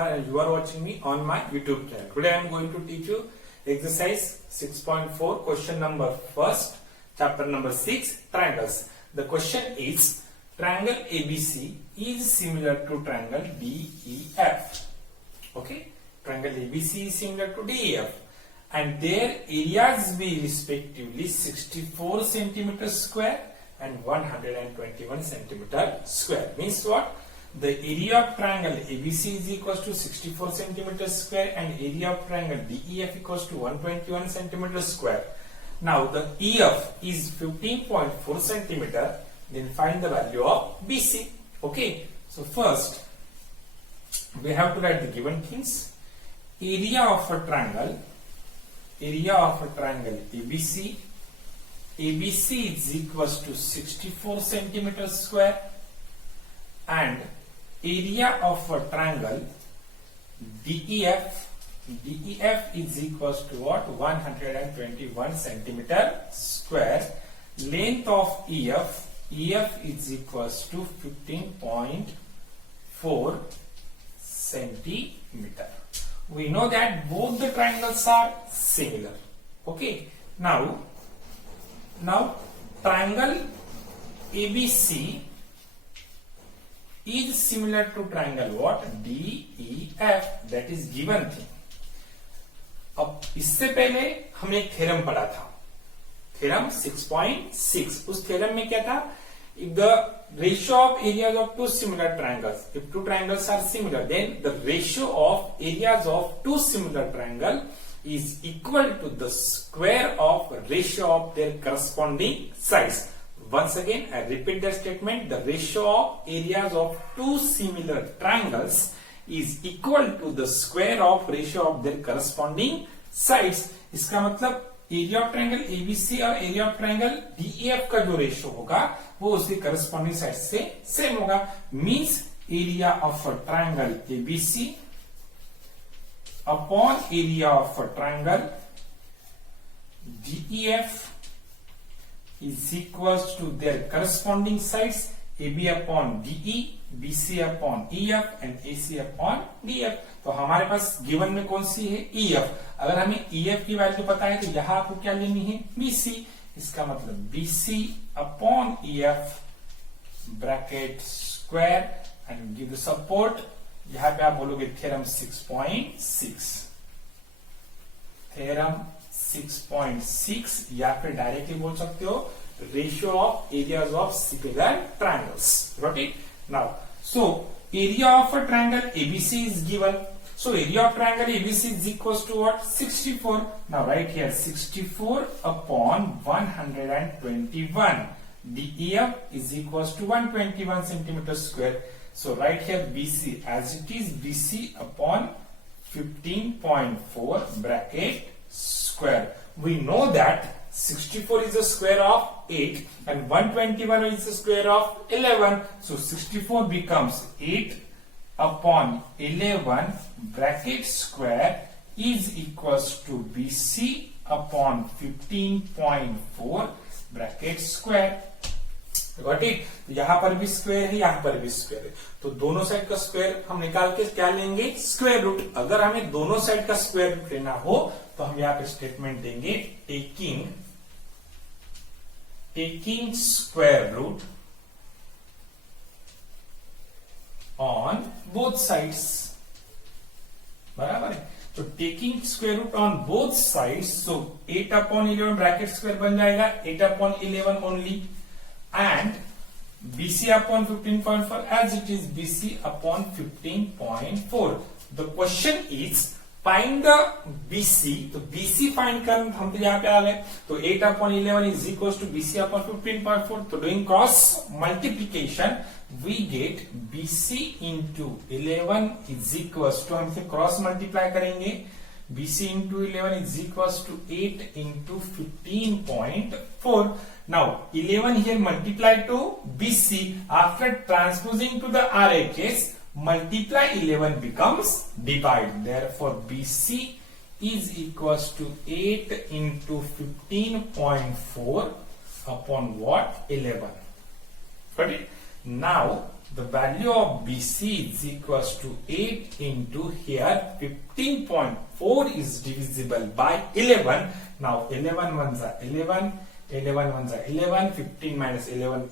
Shankar and you are watching me on my YouTube channel. Today I am going to teach you exercise 6.4 question number first, chapter number 6, triangles. The question is triangle ABC is similar to triangle DEF. Okay, triangle ABC is similar to DEF and their areas be respectively 64 centimeters square and 121 centimeter square. Means what? The area of triangle ABC is equals to 64 centimeters square and area of triangle DEF equals to 121 centimeters square. Now the EF is 15.4 centimeter. Then find the value of BC. Okay. So first we have to write the given things. Area of a triangle ABC. ABC is equals to 64 centimeters square and area of a triangle DEF is equals to what? 121 centimeter square. Length of EF is equals to 15.4 centimeter. We know that both the triangles are similar. Okay. Now triangle ABC is similar to triangle what? DEF. That is given thing. अब इससे पहले हमने एक theorem पढ़ा था, theorem 6.6. उस theorem में क्या था? If the ratio of areas of two similar triangles, if two triangles are similar, then the ratio of areas of two similar triangle is equal to the square of ratio of their corresponding sides. Once again, I repeat the statement: the ratio of areas of two similar triangles is equal to the square of ratio of their corresponding sides. इसका मतलब area of triangle ABC और area of triangle DEF का जो ratio होगा वो उसके corresponding side से same होगा. Means area of a triangle ABC upon area of a triangle DEF is equals to their corresponding sides AB upon DE, BC upon EF and AC upon DF. तो हमारे पास given में कौन सी है? EF. अगर हमें EF की value पता है तो यहां आपको क्या लेनी है? BC. इसका मतलब BC upon EF bracket square and give the support. यहां पे आप बोलोगे थ्योरम 6.6. थ्योरम 6.6 या फिर डायरेक्टली बोल सकते हो ratio of areas of similar triangles. Got it? Now, so area of a triangle ABC is given. So area of triangle ABC is equals to what? 64. Now write here 64 upon 121. DEF is equals to 121 centimeters square. So write here BC as it is, BC upon 15.4 bracket square. We know that 64 is the square of 8 and 121 is the square of 11. So 64 becomes 8 upon 11 bracket square is equals to BC upon 15.4 bracket square. Got it? यहां पर भी square है, यहां पर भी square है, तो दोनों साइड का स्क्वायर हम निकाल के क्या लेंगे? Square root. अगर हमें दोनों साइड का स्क्वायर रूट लेना हो तो हम यहां पे स्टेटमेंट देंगे taking square root on both sides. बराबर है. तो taking square root on both sides, so 8 upon 11 bracket square बन जाएगा 8 upon 11 only and BC upon 15.4 as it is BC upon 15.4. The question is find the BC. तो BC find कर हम तो यहाँ पे आ गए. तो 8 upon 11 is equals to BC upon 15.4. तो doing cross multiplication we get BC into 11 is equals to, हम इसे क्रॉस मल्टीप्लाई करेंगे, BC into 11 is equals to 8 into 15.4. Now 11 here multiply to BC. After transposing to the RA case, multiply 11 becomes divide. Therefore BC is equals to 8 into 15.4 upon what? 11. Got it? Now the value of BC is equals to 8 into here 15.4 is divisible by 11. Now 11 ones are 11, 11 ones are 11, 15 minus 11,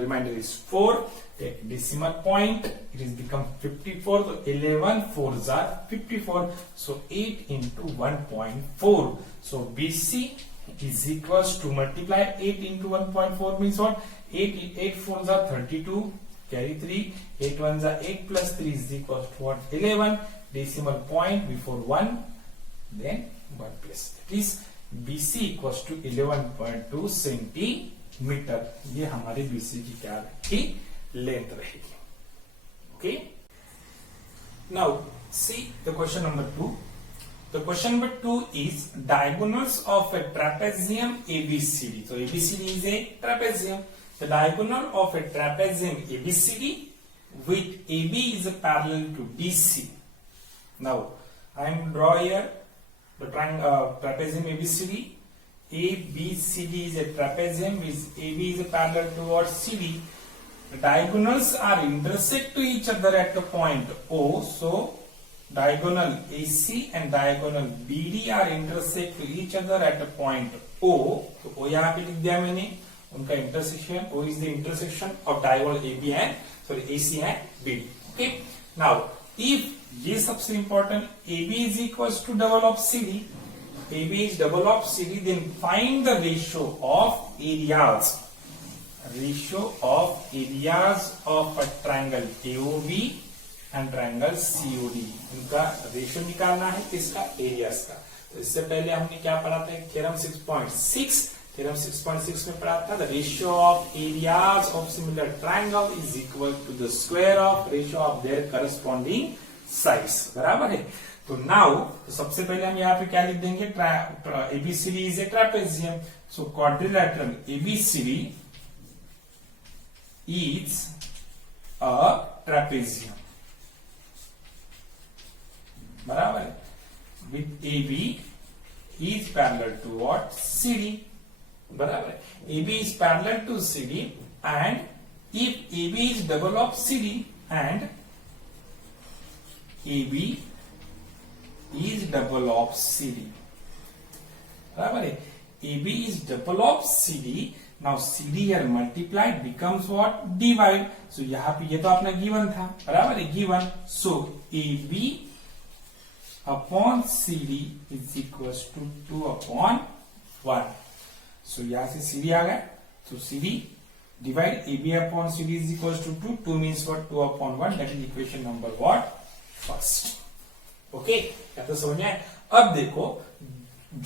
remainder is 4. Take decimal point, it is become 54. So 11 fours are 54. So 8 into 1.4. So BC is equals to multiply 8 into 1.4 means what? 8 fours are 32. Carry 3, 8 ones are 8 plus 3 is equal to what? 11. Decimal point before 1, then 1 place. That is BC equals to 11.2 centimetre. ये हमारी BC की क्या रहेगी? Length रहेगी. Okay. Now see the question number 2. The question number 2 is diagonals of a trapezium ABCD. So ABCD is a trapezium. The diagonal of a trapezium ABCD with AB is parallel to DC. Now I am draw here the trapezium ABCD. ABCD is a trapezium with AB is parallel towards CD. The diagonals are intersect to each other at the point O. So diagonal AC and diagonal BD are intersect to each other at the point O. तो O यहाँ पे लिख दिया मैंने. उनका intersection O is the intersection of diagonal AB and AC and BD. Okay. Now if ये सबसे important AB is equals to double of CD, AB is double of CD, then find the ratio of areas. Ratio of areas of a triangle AOB and triangle COD. इनका ratio निकालना है किसका? Areas का. तो इससे पहले हमने क्या पढ़ा था? थ्योरम 6.6. Theorem 6.6 में पढ़ा था the ratio of areas of similar triangle is equal to the square of ratio of their corresponding sides. बराबर है. तो now तो सबसे पहले हम यहाँ पे क्या लिख देंगे? ABCD is a trapezium. So quadrilateral ABCD is a trapezium. बराबर है. With AB is parallel to what? CD. बराबर. AB is parallel to CD and if AB is double of CD and AB is double of CD. बराबर है. AB is double of CD. Now CD here multiplied becomes what? Divide. So यहाँ पे ये तो अपना given था. बराबर है. Given. So AB upon CD is equals to 2 upon 1. So यहाँ से CD आ गया. So CD divide AB upon CD is equals to 2. 2 means what? 2 upon 1. That is equation number what? First. Okay. क्या तो समझ में आया? अब देखो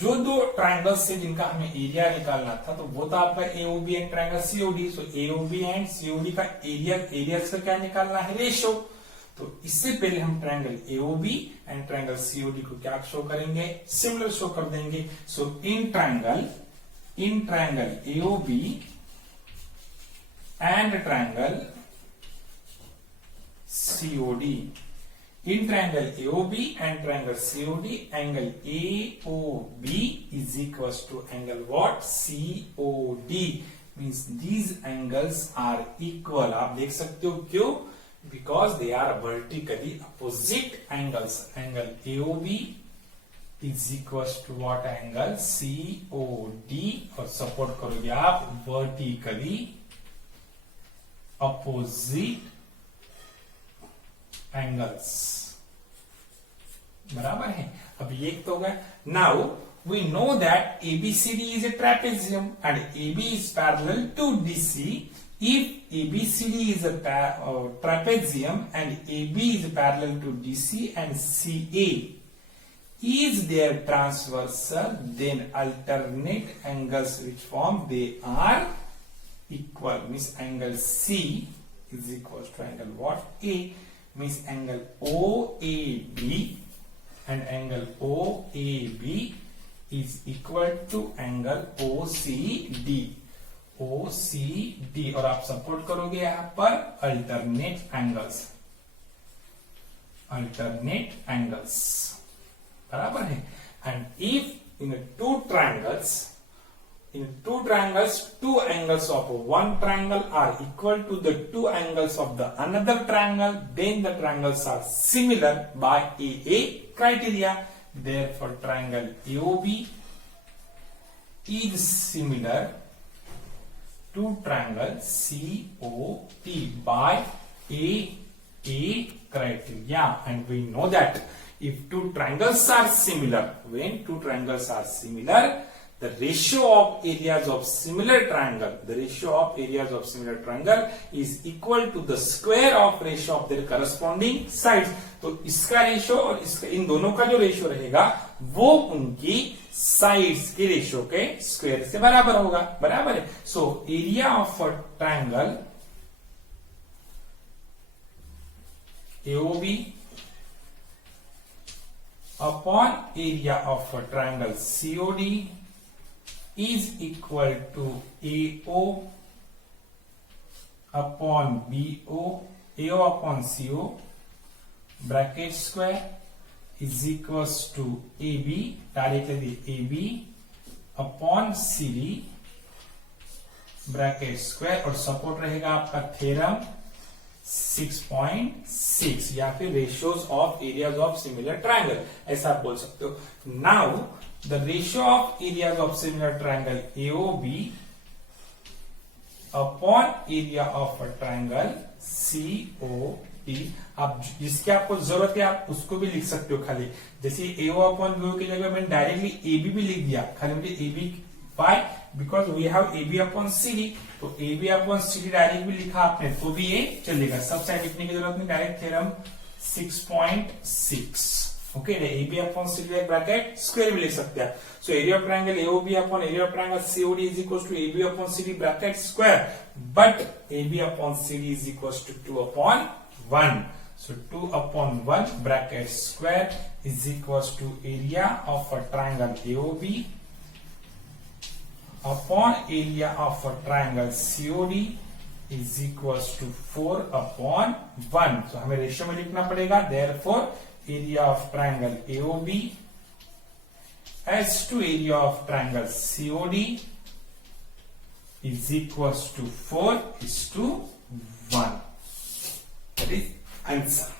जो दो ट्राइंगल्स से जिनका हमें एरिया निकालना था तो वो था आपका AOB and triangle COD. So AOB and COD का एरिया का क्या निकालना है? रेशियो. तो इससे पहले हम triangle AOB and triangle COD को क्या शो करेंगे? सिमिलर शो कर देंगे. So in triangle AOB and triangle COD. In triangle AOB and triangle COD, angle AOB is equals to angle what? COD. Means these angles are equal. आप देख सकते हो क्यों? Because they are vertically opposite angles. Angle AOB is equals to what? Angle COD. और support करोगे आप vertically opposite angles. बराबर है. अब ये तो हो गया. Now we know that ABCD is a trapezium and AB is parallel to DC. If ABCD is a trapezium and AB is parallel to DC and CA is their transversal, then alternate angles which form they are equal. Means angle C is equal to angle what? A. Means angle OAB and angle OAB is equal to angle OCD. OCD. और आप support करोगे यहां पर alternate angles. बराबर है. And if in two triangles in two triangles, two angles of one triangle are equal to the two angles of the another triangle, then the triangles are similar by AA criteria. Therefore, triangle AOB is similar to triangle COT by AA criteria. And we know that if two triangles are similar, when two triangles are similar, the ratio of areas of similar triangle, is equal to the square of ratio of their corresponding sides. तो इसका ratio और इसका, इन दोनों का जो ratio रहेगा वो उनकी साइड्स के रेशियो के स्क्वायर से बराबर होगा, बराबर है. सो area of a triangle AOB upon area of a triangle COD is equal to AO upon BO, AO upon CO bracket square is equals to AB, directly AB upon CD bracket square, और support रहेगा आपका theorem 6.6 या फिर ratios of areas of similar triangle, ऐसा आप बोल सकते हो. Now the ratio of areas of similar triangle AOB upon area of a triangle COD. आप जिसकी आपको जरूरत है आप उसको भी लिख सकते हो खाली, जैसे AO अपॉन BO की जगह मैंने डायरेक्टली AB भी लिख दिया, खाली मुझे AB by because we have AB upon CD, तो AB अपॉन CD डायरेक्ट भी लिखा आपने तो भी ये चलेगा, सब साइड लिखने की जरूरत नहीं, direct theorem 6.6. Okay, AB upon CD bracket square भी लिख सकते हैं. So area of triangle AOB upon area of triangle COD is equal to AB upon CD bracket square, but AB upon CD is equal to 2 upon 1. So 2 upon 1 bracket square is equals to area of a triangle AOB upon area of a triangle COD is equals to 4 upon 1. So हमें ratio में लिखना पड़ेगा. Therefore, area of triangle AOB as to area of triangle COD is equals to 4:1. That is answer.